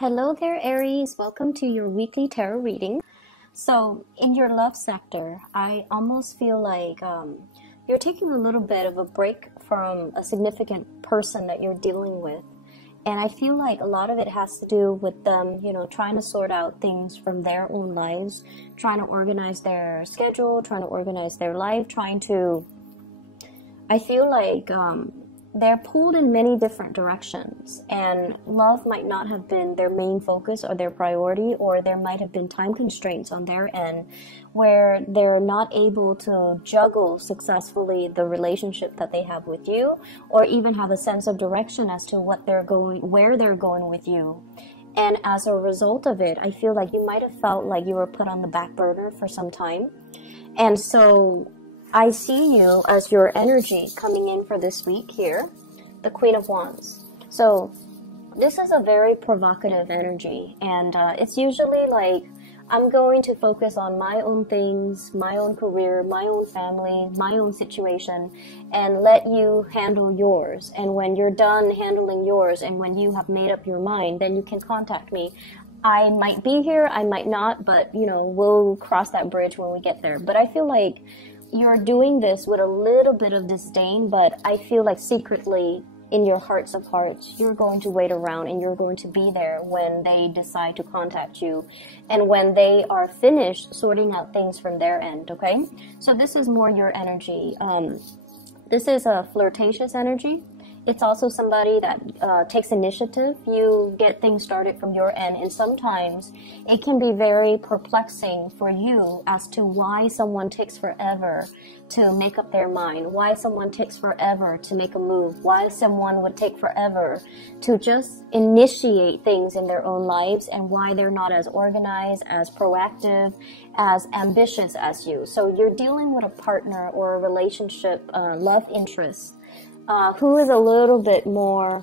Hello there, Aries. Welcome to your weekly tarot reading. So, in your love sector, I almost feel like you're taking a little bit of a break from a significant person that you're dealing with. And I feel like a lot of it has to do with them, trying to sort out things from their own lives, trying to organize their schedule, trying to organize their life, I feel like they're pulled in many different directions, and love might not have been their main focus or their priority, or there might have been time constraints on their end where they're not able to juggle successfully the relationship that they have with you, or even have a sense of direction as to where they're going with you. And as a result of it, I feel like you might have felt like you were put on the back burner for some time. And so I see you as your energy coming in for this week here, the Queen of Wands. So this is a very provocative energy, and it's usually like, I'm going to focus on my own things, my own career, my own family, my own situation, and let you handle yours. And when you're done handling yours, and when you have made up your mind, then you can contact me. I might be here, I might not, but we'll cross that bridge when we get there. But I feel like you're doing this with a little bit of disdain, but I feel like secretly in your hearts of hearts, you're going to wait around and you're going to be there when they decide to contact you and when they are finished sorting out things from their end, okay? So this is more your energy. This is a flirtatious energy. It's also somebody that takes initiative. You get things started from your end, and sometimes it can be very perplexing for you as to why someone takes forever to make up their mind, why someone takes forever to make a move, why someone would take forever to just initiate things in their own lives, and why they're not as organized, as proactive, as ambitious as you. So you're dealing with a partner or a relationship, love interest, who is a little bit more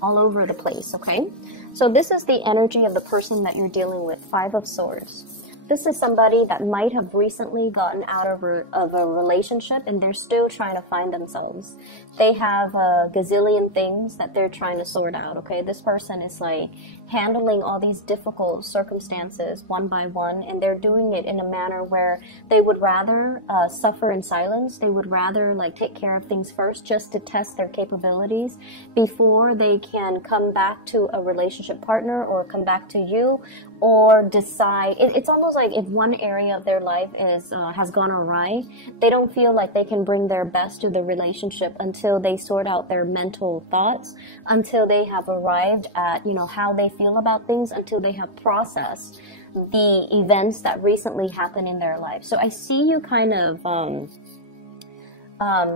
all over the place, okay? So this is the energy of the person that you're dealing with, Five of Swords. This is somebody that might have recently gotten out of a relationship, and they're still trying to find themselves. They have a gazillion things that they're trying to sort out, okay? This person is like handling all these difficult circumstances one by one, and they're doing it in a manner where they would rather suffer in silence. They would rather like take care of things first, just to test their capabilities before they can come back to a relationship partner or come back to you, or decide. It's almost like if one area of their life has gone awry, they don't feel like they can bring their best to the relationship until they sort out their mental thoughts, until they have arrived at how they feel about things, until they have processed the events that recently happened in their life. So I see you kind of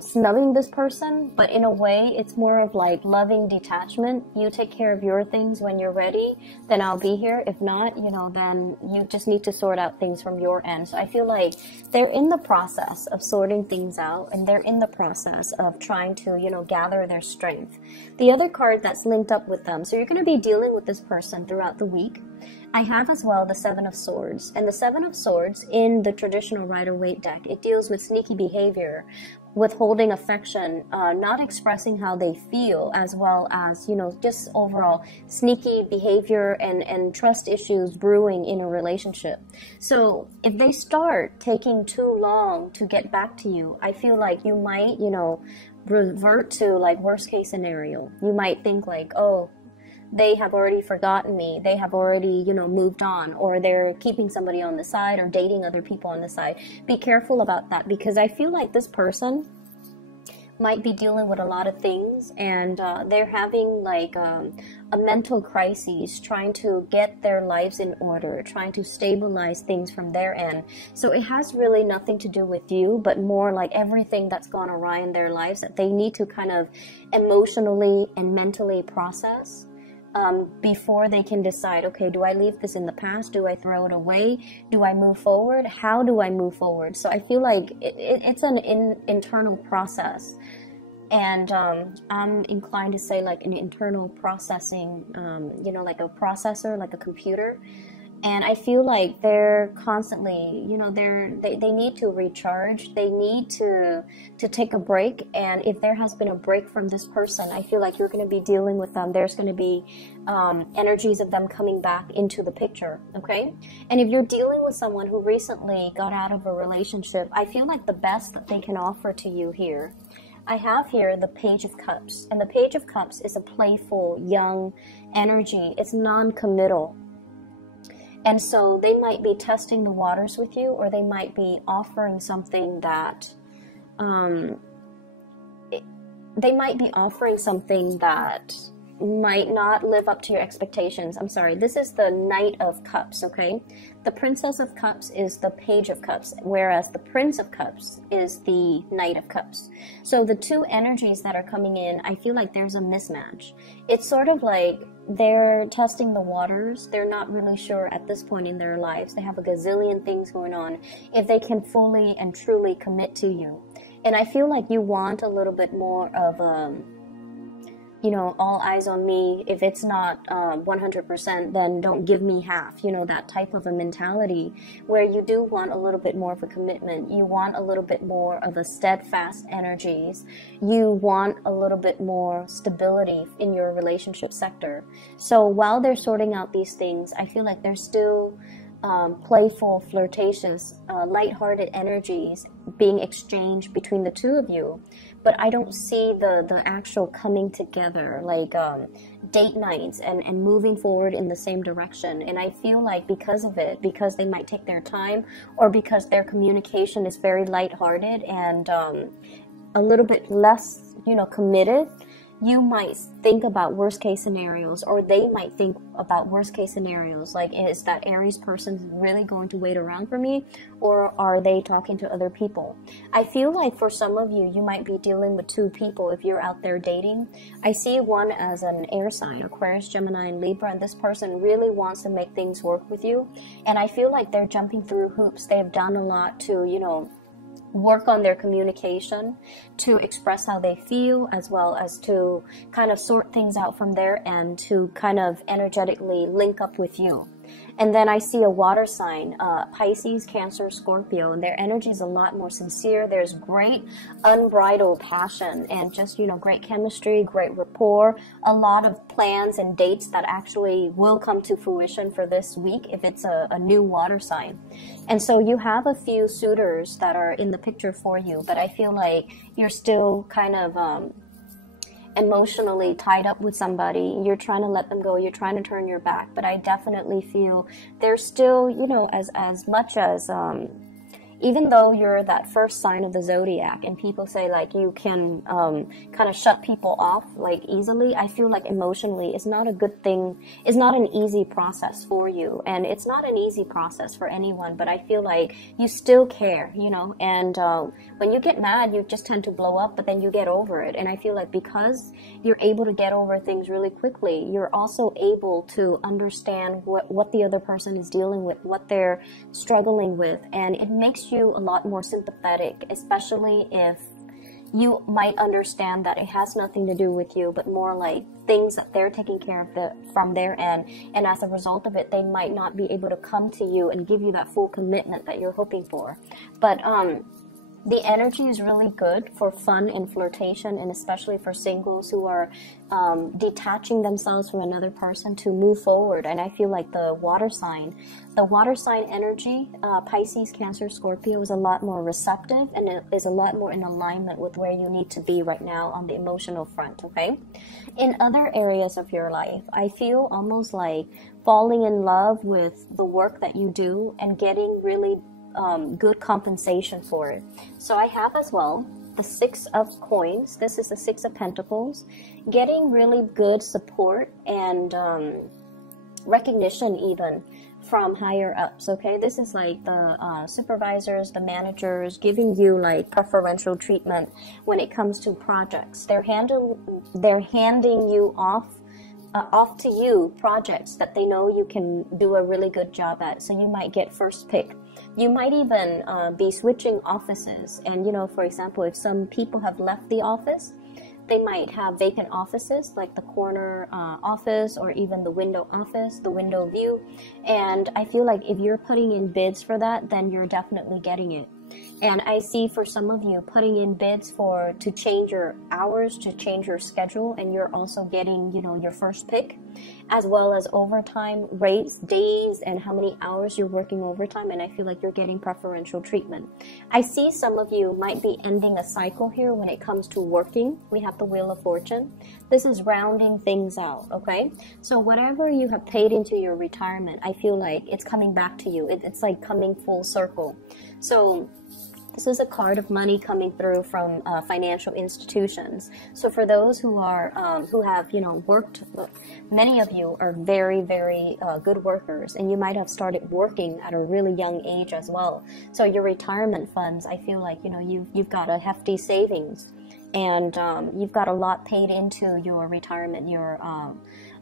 snubbing this person, but in a way it's more of like loving detachment. You take care of your things. When you're ready, then I'll be here. If not, then you just need to sort out things from your end. So I feel like they're in the process of sorting things out, and they're in the process of trying to gather their strength. The other card that's linked up with them, so you're going to be dealing with this person throughout the week. I have as well the Seven of Swords, and the Seven of Swords in the traditional Rider-Waite deck, it deals with sneaky behavior, withholding affection, not expressing how they feel, as well as just overall sneaky behavior and trust issues brewing in a relationship. So if they start taking too long to get back to you, I feel like you might revert to like worst case scenario. You might think like, oh, they have already forgotten me, they have already, moved on, or they're keeping somebody on the side or dating other people on the side. Be careful about that, because I feel like this person might be dealing with a lot of things, and they're having like a mental crisis, trying to get their lives in order, trying to stabilize things from their end. So it has really nothing to do with you, but more like everything that's gone awry in their lives that they need to kind of emotionally and mentally process before they can decide, okay, do I leave this in the past? Do I throw it away? Do I move forward? How do I move forward? So I feel like it's an internal process. And I'm inclined to say like an internal processing, like a processor, like a computer. And I feel like they're constantly, you know, they need to recharge. They need to take a break. And if there has been a break from this person, I feel like you're going to be dealing with them. There's going to be energies of them coming back into the picture, okay? And if you're dealing with someone who recently got out of a relationship, I feel like the best that they can offer to you here, I have here the Page of Cups. And the Page of Cups is a playful, young energy. It's non-committal. And so they might be testing the waters with you, or they might be offering something that, might not live up to your expectations. I'm sorry, this is the Knight of Cups, okay? The Princess of Cups is the Page of Cups, whereas the Prince of Cups is the Knight of Cups. So the two energies that are coming in, I feel like there's a mismatch. It's sort of like they're testing the waters. They're not really sure at this point in their lives. They have a gazillion things going on if they can fully and truly commit to you. And I feel like you want a little bit more of a, you know, all eyes on me. If it's not 100%, then don't give me half, you know, that type of a mentality where you do want a little bit more of a commitment. You want a little bit more of a steadfast energies. You want a little bit more stability in your relationship sector. So while they're sorting out these things, I feel like they're still playful, flirtatious, lighthearted energies being exchanged between the two of you. But I don't see the actual coming together, like date nights and moving forward in the same direction. And I feel like because of it, because they might take their time, or because their communication is very lighthearted and a little bit less, you know, committed, you might think about worst case scenarios, or they might think about worst case scenarios. Like, is that Aries person really going to wait around for me, or are they talking to other people? I feel like for some of you, you might be dealing with two people if you're out there dating. I see one as an air sign, Aquarius, Gemini, and Libra, and this person really wants to make things work with you. And I feel like they're jumping through hoops. They've done a lot to, you know, work on their communication, to express how they feel, as well as to kind of sort things out from their end, to kind of energetically link up with you. And then I see a water sign, Pisces, Cancer, Scorpio, and their energy is a lot more sincere. There's great unbridled passion and just, you know, great chemistry, great rapport, a lot of plans and dates that actually will come to fruition for this week if it's a new water sign. And so you have a few suitors that are in the picture for you, but I feel like you're still kind of emotionally tied up with somebody. You're trying to let them go. You're trying to turn your back. But I definitely feel there's still, you know, as much as even though you're that first sign of the zodiac and people say like you can kind of shut people off like easily, I feel like emotionally it's not a good thing. It's not an easy process for you, and it's not an easy process for anyone, but I feel like you still care, you know, and when you get mad you just tend to blow up, but then you get over it. And I feel like because you're able to get over things really quickly, you're also able to understand what the other person is dealing with, what they're struggling with, and it makes you a lot more sympathetic, especially if you might understand that it has nothing to do with you, but more like things that they're taking care of from their end, and as a result of it, they might not be able to come to you and give you that full commitment that you're hoping for. But the energy is really good for fun and flirtation, and especially for singles who are detaching themselves from another person to move forward. And I feel like the water sign energy, Pisces, Cancer, Scorpio, is a lot more receptive, and it is a lot more in alignment with where you need to be right now on the emotional front, okay? In other areas of your life, I feel almost like falling in love with the work that you do and getting really good compensation for it. So I have as well the Six of Coins. This is the Six of Pentacles. Getting really good support and recognition even from higher ups, okay? This is like the supervisors, the managers giving you like preferential treatment when it comes to projects. They're handing you off to you projects that they know you can do a really good job at, so you might get first pick. You might even be switching offices, and you know, for example, if some people have left the office, They might have vacant offices, like the corner office, or even the window office, the window view. And I feel like if you're putting in bids for that, then you're definitely getting it. And I see for some of you putting in bids to change your hours, to change your schedule, and you're also getting, you know, your first pick, as well as overtime rates, days, and how many hours you're working overtime. And I feel like you're getting preferential treatment. I see some of you might be ending a cycle here when it comes to working. We have the Wheel of Fortune. This is rounding things out, okay? So whatever you have paid into your retirement, I feel like it's coming back to you. It's like coming full circle. So this is a card of money coming through from financial institutions. So for those who have, you know, worked, many of you are very, very good workers, and you might have started working at a really young age as well. So your retirement funds, I feel like, you know, you've got a hefty savings, and you've got a lot paid into your retirement, your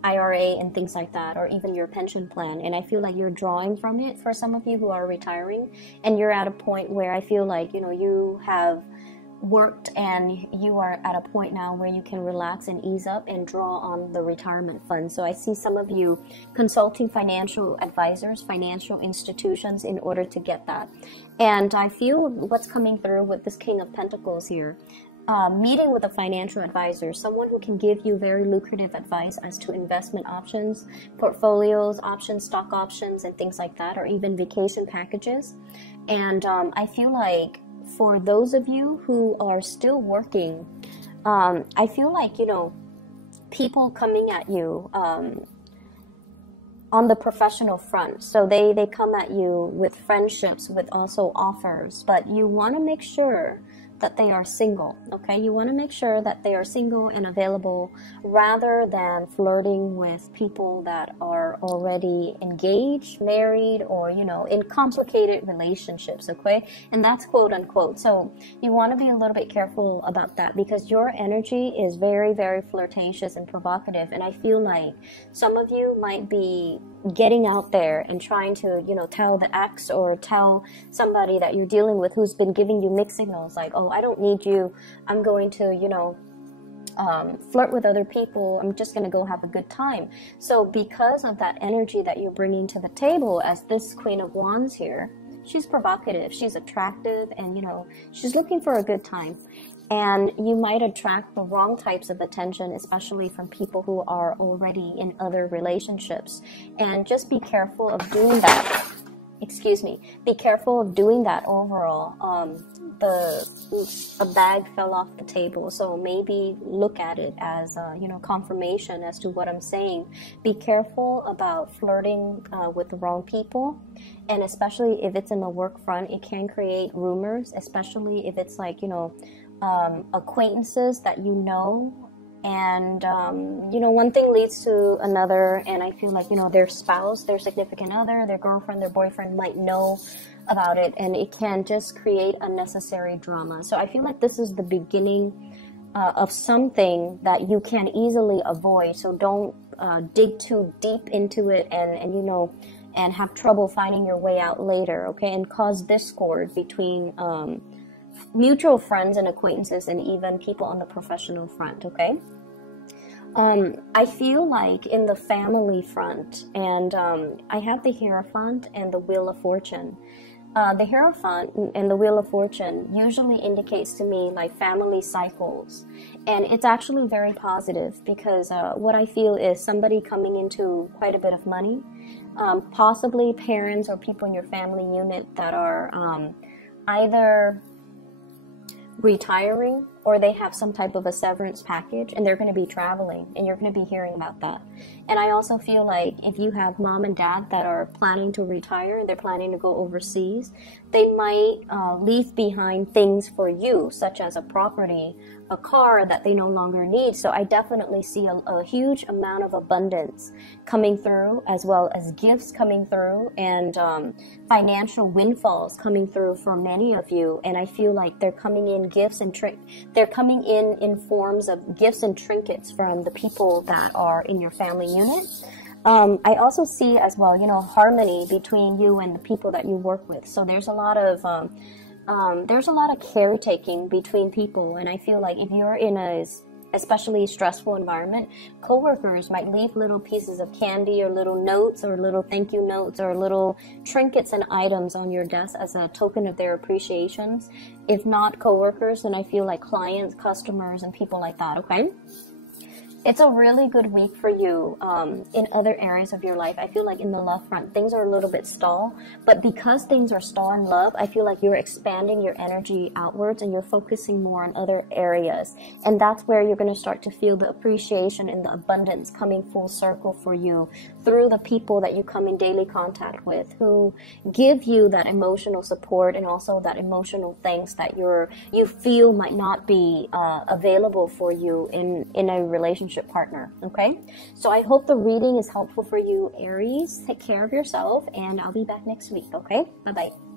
IRA and things like that, or even your pension plan. And I feel like you're drawing from it for some of you who are retiring, and you're at a point where I feel like, you know, you have worked and you are at a point now where you can relax and ease up and draw on the retirement fund. So I see some of you consulting financial advisors, financial institutions in order to get that. And I feel what's coming through with this King of Pentacles here, meeting with a financial advisor, someone who can give you very lucrative advice as to investment options, portfolios, options, stock options, and things like that, or even vacation packages. And I feel like for those of you who are still working, I feel like, you know, people coming at you on the professional front. So they come at you with friendships, with also offers, but you want to make sure that they are single, okay? You want to make sure that they are single and available, rather than flirting with people that are already engaged, married, or, you know, in complicated relationships, okay? And that's quote unquote. So you want to be a little bit careful about that, because your energy is very, very flirtatious and provocative. And I feel like some of you might be getting out there and trying to, you know, tell the ex or tell somebody that you're dealing with who's been giving you mixed signals, like, oh, I don't need you, I'm going to, you know, flirt with other people, I'm just going to go have a good time. So because of that energy that you're bringing to the table as this Queen of Wands here, she's provocative, she's attractive, and, you know, she's looking for a good time. And you might attract the wrong types of attention, especially from people who are already in other relationships. And just be careful of doing that. Excuse me. Be careful of doing that overall. A bag fell off the table, so maybe look at it as you know, confirmation as to what I'm saying. Be careful about flirting with the wrong people, and especially if it's in the work front, it can create rumors, especially if it's like, you know, acquaintances that you know, and you know, one thing leads to another, and I feel like, you know, their spouse, their significant other, their girlfriend, their boyfriend might know about it, and it can just create unnecessary drama. So I feel like this is the beginning of something that you can easily avoid. So don't dig too deep into it, and you know, and have trouble finding your way out later, okay, and cause discord between mutual friends and acquaintances, and even people on the professional front, okay? I feel like in the family front, and I have the Hierophant and the Wheel of Fortune. The Hierophant and the Wheel of Fortune usually indicates to me like family cycles, and it's actually very positive, because what I feel is somebody coming into quite a bit of money, possibly parents or people in your family unit that are either retiring, or they have some type of a severance package, and they're going to be traveling, and you're going to be hearing about that. And I also feel like if you have mom and dad that are planning to retire, they're planning to go overseas, they might leave behind things for you, such as a property, a car that they no longer need. So I definitely see a huge amount of abundance coming through, as well as gifts coming through, and financial windfalls coming through for many of you. And I feel like they're coming in gifts and they're coming in forms of gifts and trinkets from the people that are in your family unit. I also see as well, you know, harmony between you and the people that you work with. So there's a lot of caretaking between people, and I feel like if you're in a especially stressful environment, coworkers might leave little pieces of candy or little notes or little thank you notes or little trinkets and items on your desk as a token of their appreciations. If not coworkers, then I feel like clients, customers, and people like that, okay? It's a really good week for you in other areas of your life. I feel like in the love front, things are a little bit stalled. But because things are stalled in love, I feel like you're expanding your energy outwards and you're focusing more on other areas. And that's where you're going to start to feel the appreciation and the abundance coming full circle for you through the people that you come in daily contact with, who give you that emotional support and also that emotional things that you feel might not be available for you in a relationship partner. Okay, so I hope the reading is helpful for you, Aries. Take care of yourself, and I'll be back next week. Okay, bye bye.